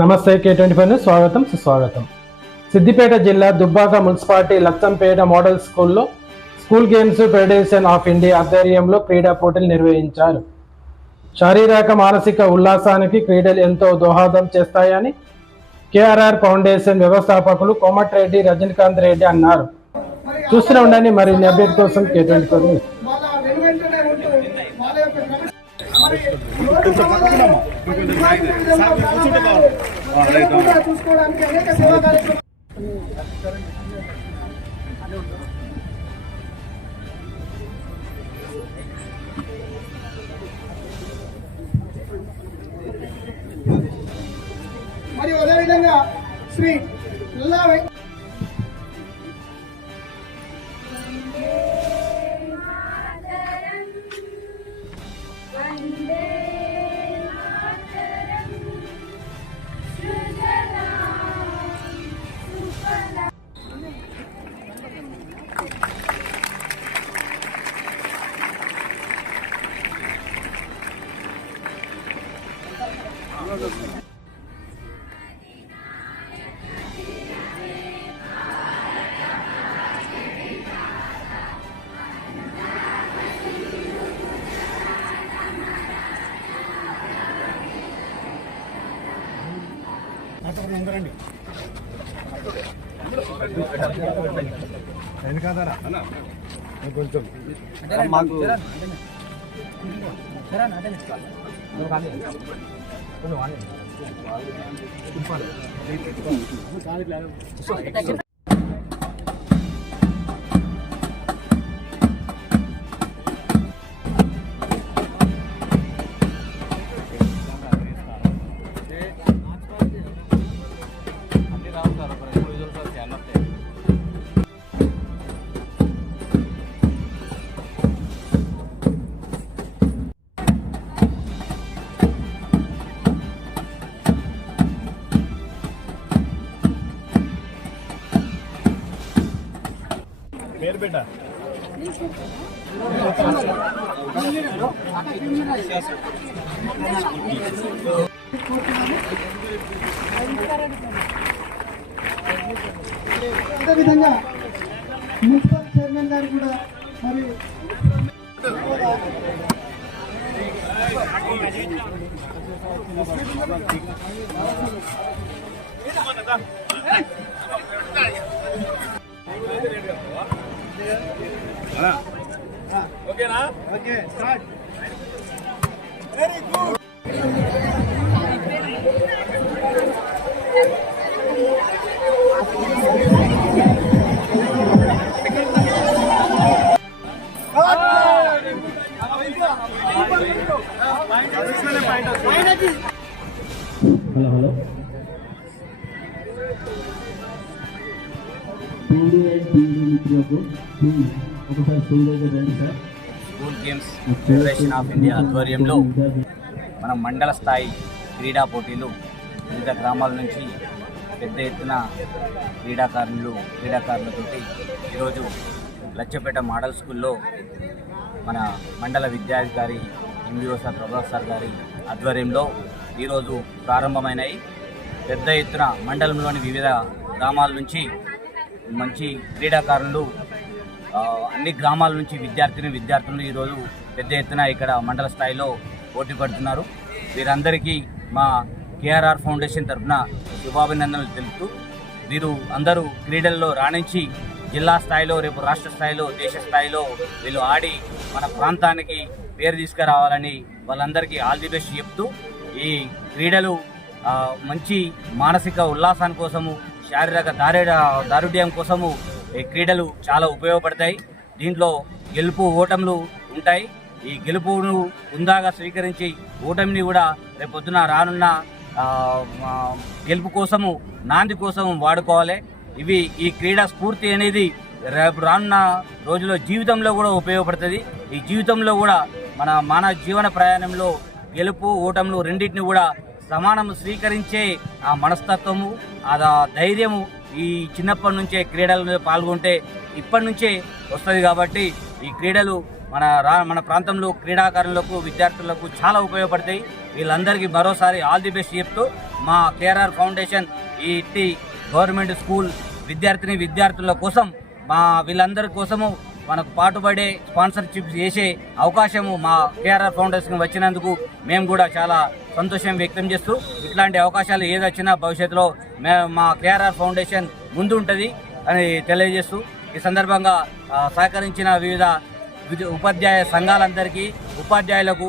నమస్తే K24 స్వాగతం సుస్వాగతం. సిద్దిపేట జిల్లా దుబ్బాక మున్సిపాలిటీ లచ్చంపేట మోడల్ స్కూల్లో school games federation of India ఆధ్వర్యంలో క్రీడా పోటీలు నిర్వహించారు. శారీరక మానసిక ఉల్లాసానికి క్రీడలు ఎంతో దోహదం చేస్తాయని KRR ఫౌండేషన్ వ్యవస్థాపకులు కోమటిరెడ్డి రజనీకాంత్ రెడ్డి అన్నారు. చూస్తూనే ఉండండి మరిన్ని అప్డేట్ కోసం K24. చూసుకోవడానికి అనేక సేవా కార్యక్రమాలు మరియు అదేవిధంగా శ్రీ కొంచెం పేరు బిడ్డ అదేవిధంగా మున్సిపల్ చైర్మన్ గారు కూడా మరి ఓకేనా okay start very good hello school games federation of India ఆధ్వర్యంలో మనం మండల స్థాయి క్రీడా పోటీలు వివిధ గ్రామాల నుంచి పెద్ద ఎత్తున క్రీడాకారులతో ఈరోజు లచ్చపేట మోడల్ స్కూల్లో మన మండల విద్యాధికారి MBO సార్ ప్రభాస్ సార్ గారి ఆధ్వర్యంలో ఈరోజు ప్రారంభమైనాయి. పెద్ద ఎత్తున మండలంలోని వివిధ గ్రామాల నుంచి మంచి క్రీడాకారులు అన్ని గ్రామాల నుంచి విద్యార్థులు ఈరోజు పెద్ద ఎత్తున ఇక్కడ మండల స్థాయిలో పోటీ పడుతున్నారు. వీరందరికీ మా KRR ఫౌండేషన్ తరఫున శుభాభినందనలు తెలుపుతూ వీరు అందరూ క్రీడల్లో రాణించి జిల్లా స్థాయిలో రేపు రాష్ట్ర స్థాయిలో దేశ స్థాయిలో వీళ్ళు ఆడి మన ప్రాంతానికి పేరు తీసుకురావాలని వాళ్ళందరికీ ఆల్ ది బెస్ట్ చెప్తూ ఈ క్రీడలు మంచి మానసిక ఉల్లాసాని కోసము శారీరక దారుఢ్యం కోసము ఈ క్రీడలు చాలా ఉపయోగపడతాయి. దీంట్లో గెలుపు ఓటములు ఉంటాయి. ఈ గెలుపును ఉందాగా స్వీకరించి ఓటమిని కూడా రేపొద్దున రానున్న గెలుపు కోసము నాంది కోసము వాడుకోవాలి. ఈ క్రీడా స్ఫూర్తి అనేది రేపు రానున్న రోజుల్లో జీవితంలో కూడా ఉపయోగపడుతుంది. ఈ జీవితంలో కూడా మన మానవ జీవన ప్రయాణంలో గెలుపు ఓటములు రెండింటిని కూడా సమానం స్వీకరించే ఆ మనస్తత్వము ఆ ధైర్యము ఈ చిన్నప్పటి నుంచే క్రీడల్లో పాల్గొంటే ఇప్పటి నుంచే వస్తుంది. కాబట్టి ఈ క్రీడలు మన ప్రాంతంలో క్రీడాకారులకు విద్యార్థులకు చాలా ఉపయోగపడతాయి. వీళ్ళందరికీ మరోసారి ఆల్ ది బెస్ట్ చెప్తూ మా కేఆర్ఆర్ ఫౌండేషన్ ఈ గవర్నమెంట్ స్కూల్ విద్యార్థుల కోసం వీళ్ళందరి కోసము మనకు పాటుపడే స్పాన్సర్షిప్ చేసే అవకాశము మా కేఆర్ఆర్ ఫౌండేషన్ వచ్చినందుకు మేము కూడా చాలా సంతోషం వ్యక్తం చేస్తూ ఇట్లాంటి అవకాశాలు ఏదొచ్చినా భవిష్యత్తులో మా కేఆర్ఆర్ ఫౌండేషన్ ముందు ఉంటుంది అని తెలియజేస్తూ ఈ సందర్భంగా సహకరించిన వివిధ ఉపాధ్యాయ సంఘాలందరికీ ఉపాధ్యాయులకు